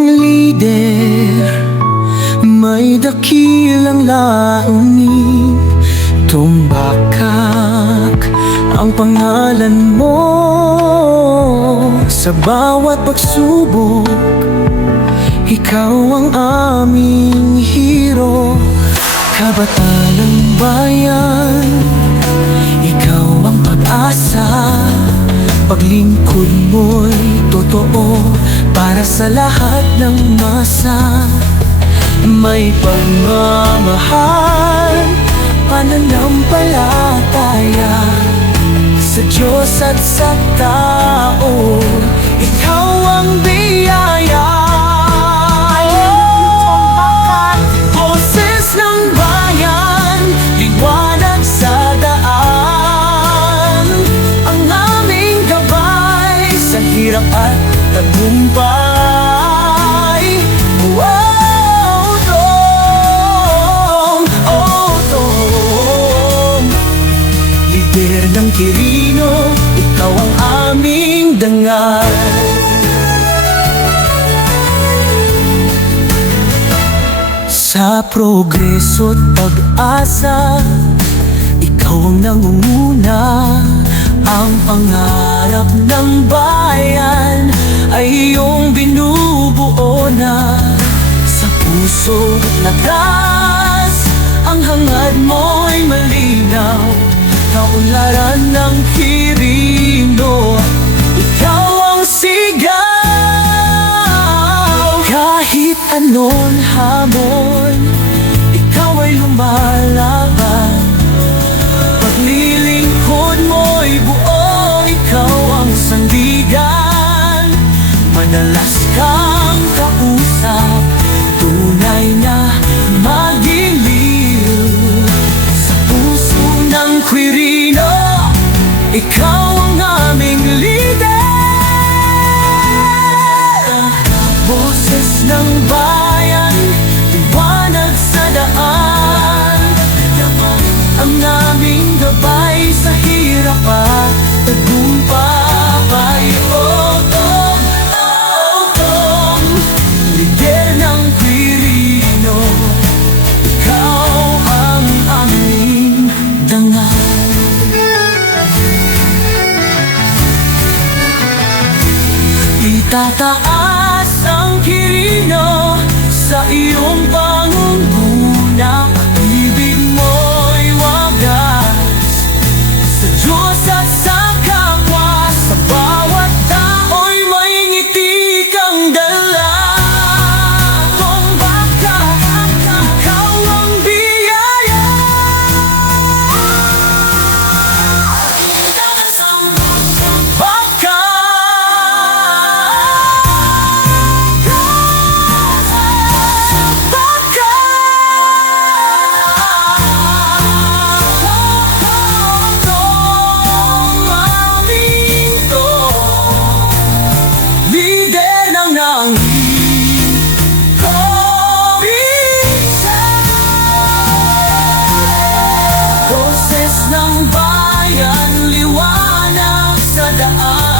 Isang lider, may dakilang launin. Tumbakak ang pangalan mo. Sa bawat pagsubok, ikaw ang aming hero. Kabataan ng bayan, ikaw ang pag-asa. Paglingkod mo'y totoo para sa lahat ng masa. May pagmamahal, pananampalataya sa Diyos at sa tao. Ikaw ang biyaya. Boses ng bayan, liwanag sa daan. Ang aming gabay sa hirap at tagumpay. Oh, Tong, oh, Tong, lider ng Quirino, ikaw ang aming dangal. Sa progreso at pag-asa, ikaw ang nangunguna. Ang pangarap ng bayan ay iyong binubuo na. Sa puso at lakas, ang hangad mo'y malinaw. Kaunlaran ng Quirino, ikaw ang sigaw. Kahit anong hamon, ikaw ay lumalaban. Paglilingkod mo'y buo, ikaw ang sandigan. Madalas kang kausap, tunay na magiliw. Sa puso ng Quirino, ikaw ang aming lider. Boses ng bayan, liwanag sa daan. Ang aming gabay sa hirap at tagumpay. Oh, Tong, oh, Tong, lider ng Quirino, ikaw ang aming dangal. Itataas ang Quirino sa iyong pangunguna. Ibig mo'y wagas sa Diyos at sa kapwa. Sa bawat tao'y may ngiti kang dala. Tumbakak, ikaw ang biyaya. Boses ng bayan, liwanag sa daan.